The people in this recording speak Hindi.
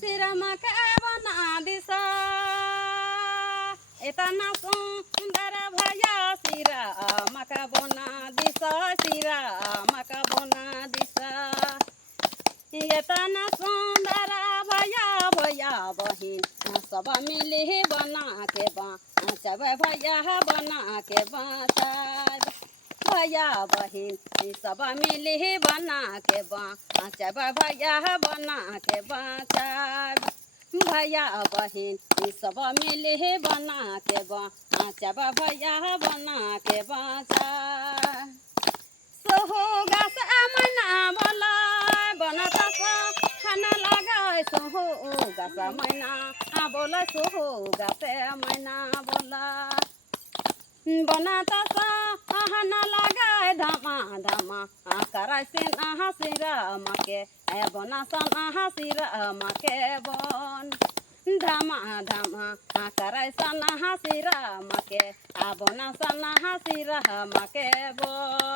श्रीरामके बना दिसा इतना सुंदर भैया श्रीरामके बना दिसा श्रीरामके बना दिसा इतना सुंदर भैया भैया बहिन सब मिली बना के सब भैया बना के बाँचाब भैया बहिन सब मिली बना के सब भैया बना के बाँचाब भैया बहिन सब मिली बना के सब भैया बना के बाँचाब सोहोगा मैना बोला बनता खाना लगाए सोहोगा मैना बोला सोहोगा मैना बोला बनाता खाना लगाए धमा धमा कराय से नहा श्रीराम के बना सा नहा श्रीराम के बन धमा धमा कराय सा नहा श्रीराम के बना सा नहा श्रीराम के बन।